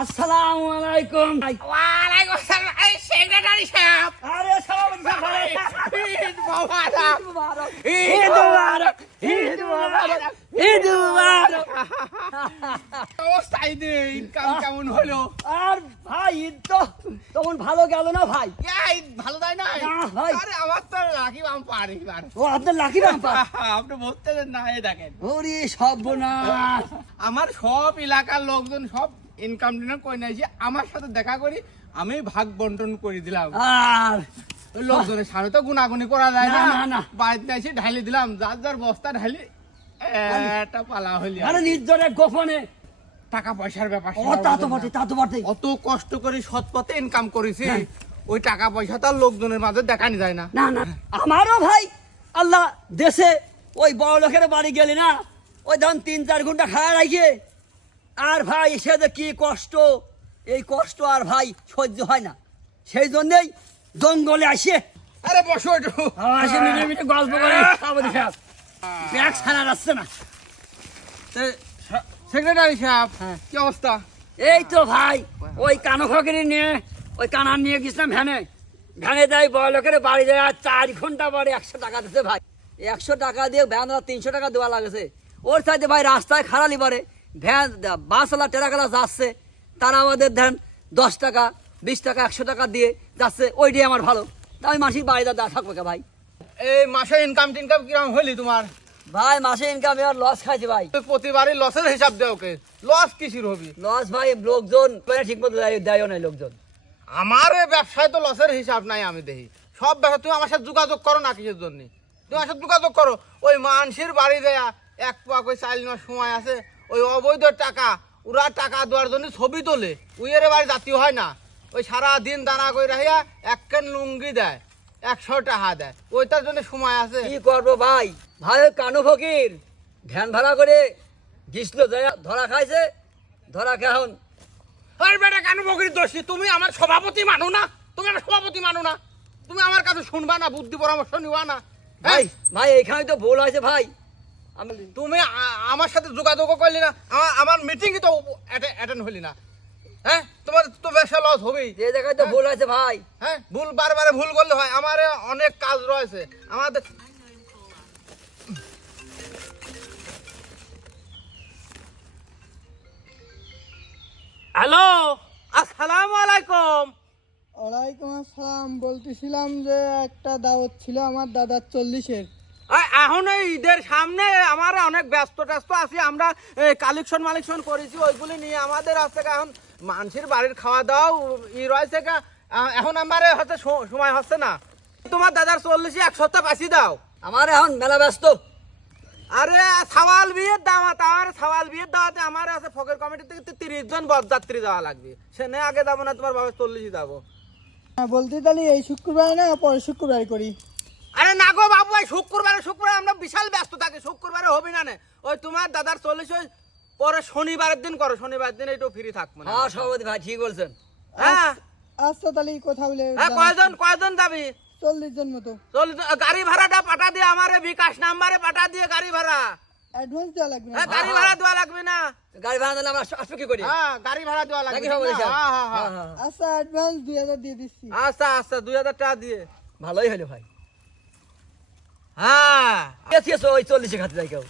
আসসালামু আলাইকুম। ওয়ালাইকুম আসসালাম। এই সেক্রেটারি সাহেব, আরে সভাপতি সাহেব, ঈদ মোবারক। ঈদ মুবারক, ঈদ মুবারক, ঈদ মুবারক। অবস্থা ঈদে ইনকাম কেমন হলো? আর ভাই ঈদ তো তখন ভালো গেল না ভাই। ঈদ ভালো যায় না? না ভাই। আরে আমার তো লাকি বাম্পার এবার। ও আপনার লাকি বাম্পার। আপনি বলতে না, এই দেখেন ওরে সর্বনাশ। আমার সব এলাকার লোকজন সব ইনকাম টিনকাম করে নিয়েছে, আমার সাথে দেখা করি আমি ভাগ বন্টন করে দিলাম। আর ওই লোকজনের সামনে তো গুনাগুনি করা যায় না, না, না, না। বাড়িতে এসে ঢালি দিলাম, যার যার বস্তা ঢালি একটা পালা হলি। আরে নির্জনে গোপনে। টাকা পয়সার ব্যাপার ও তা তো বটে, তা তো বটে। অত কষ্ট করে সৎ পথে ইনকাম করেছি, ওই টাকা পয়সা তো আর লোকজনের মাঝে দেখানি যায় না। না না আমারও ভাই আল্লাহ দেশে ওই বড় লোকের বাড়ি গেলি না, ওই ধরুন 3-4 ঘন্টা খাওয়া রাখে। আর ভাই সে যে কি কষ্ট, এই কষ্ট আর ভাই সহ্য হয় না, সেই জন্যেই জঙ্গলে আসে। আরে বসো একটু। আসে মিটে মিটে গল্প করে সভাপতি সাহেব ব্যাগ ছাড়া যাচ্ছে না। সেক্রেটারি সাহেব, হ্যাঁ। কি অবস্থা? এই তো ভাই ওই কানো ফকিরি নিয়ে ওই কানার নিয়ে গেছিলাম ভ্যানে। ভ্যানে যাই বড় লোকের বাড়ি যায়, আর 4 ঘন্টা পরে 100 টাকা দিতে ভাই। 100 টাকা দিয়ে ভ্যান 300 টাকা দেওয়া লাগেছে। ওর সাথে ভাই রাস্তায় খারালি পারে ভ্যান বাসওয়ালা টেরাকালা যাচ্ছে, তারা আমাদের দেন 10 টাকা 20 টাকা 100 টাকা দিয়ে যাচ্ছে, ওইটাই আমার ভালো। তা আমি মাসির বাড়িতে থাকবো কে ভাই? এই মাসে ইনকাম টিনকাম কিরকম হলি তোমার? ভাই মাসে ইনকাম এবার লস খাইছে ভাই। তুই প্রতিবারই লসের হিসাব দে ওকে, লস কিসির হবি? লস ভাই লোকজন ঠিক মতো দেয়ও নাই লোকজন। আমার এই ব্যবসায় তো লসের হিসাব নাই, আমি দেখি সব ব্যবসা। তুমি আমার সাথে যোগাযোগ করো না কিসের জন্য? তুমি আমার সাথে যোগাযোগ করো, ওই মানুষের বাড়ি দেয়া এক পাক ওই 4 মাস সময় আছে, ওই অবৈধ টাকা ওরা টাকা দেওয়ার জন্য ছবি তোলে, উইয়ের বাড়ি জাতীয় হয় না, ওই সারা দিন দানা করে রাখিয়া এক কেন লুঙ্গি দেয়, 100 টাকা দেয়, ওইটার জন্য সময় আছে। কি করবো ভাই? ভাই ওই কানু ফকির ভ্যান ভাড়া করে গিসলো, ধরা খাইছে, ধরা এখন। আরে বেটা কেন বকরি দোষী? তুমি আমার সভাপতি মানো না? তুমি আমার সভাপতি মানো না? তুমি আমার কাছে শুনবা না, বুদ্ধি পরামর্শ নিবা না? ভাই ভাই এখানে তো ভুল হয়েছে ভাই। তুমি আমার সাথে যোগাযোগ করলি না, আমার মিটিংই তো অ্যাটেন্ড হলি না। হ্যাঁ, তোমার তো ব্যবসা লস হবেই। যে জায়গায় তো ভুল হয়েছে ভাই। হ্যাঁ, ভুল বারবার ভুল করলে হয়? আমার অনেক কাজ রয়েছে আমাদের। হ্যালো, আসসালামু আলাইকুম। ওয়ালাইকুম আসসালাম। বলতেছিলাম যে একটা দাওয়াত ছিল আমার দাদার 40-এর। এখন এই ঈদের সামনে আমার অনেক ব্যস্ত আছি, আমরা কালেকশন করেছি, ওইগুলি নিয়ে আমাদের আজ থেকে এখন মানুষের বাড়ির খাওয়া দাওয়া রয়েছে। এখন আমার হচ্ছে সময় হচ্ছে না। তোমার দাদার 40 এক সপ্তাহ পাশি দাও। আমার এখন মেলা ব্যস্ত। আরে সওয়াল বিয়ের দাওয়াত, আমার আছে ফকের কমিটি থেকে 30 জন বরযাত্রী যাওয়া লাগবে, সে নে আগে যাবো না, তোমার বাবা 40 যাবো। হ্যাঁ, বলতে তাহলে এই শুক্রবার না পরের শুক্রবার করি? আরে না গো বাবু, এই শুক্রবারে আমরা বিশাল ব্যস্ত থাকি, শুক্রবারে হবি না। ওই তোমার দাদার 40 ওই পরে শনিবারের দিন করো, শনিবার দিন একটু ফ্রি থাকবো না। হ্যাঁ সভাপতি ভাই ঠিক বলছেন। হ্যাঁ আচ্ছা তাহলে কথা বলে হ্যাঁ, কয়জন যাবি? 40 জন মতো। গাড়ি ভাড়াটা পাঠা দিয়ে, আমার বিকাশ নাম্বারে পাঠা দিয়ে গাড়ি ভাড়া। অ্যাডভান্স দেওয়া লাগবে না? হ্যাঁ, গাড়ি ভাড়া দেওয়া লাগবে না? গাড়ি ভাড়া দিলে আমরা আসবো কি করি? হ্যাঁ, গাড়ি ভাড়া দেওয়া লাগবে। নাকি সভাপতি সাহেব? হ্যাঁ, হ্যাঁ, হ্যাঁ, হ্যাঁ। হ্যাঁ। আচ্ছা অ্যাডভান্স 2000 দিয়ে দিচ্ছি। আচ্ছা 2000 টাকা দিয়ে। ভালোই হলো ভাই। হ্যাঁ, ওই 40 খাতে যাই কেউ।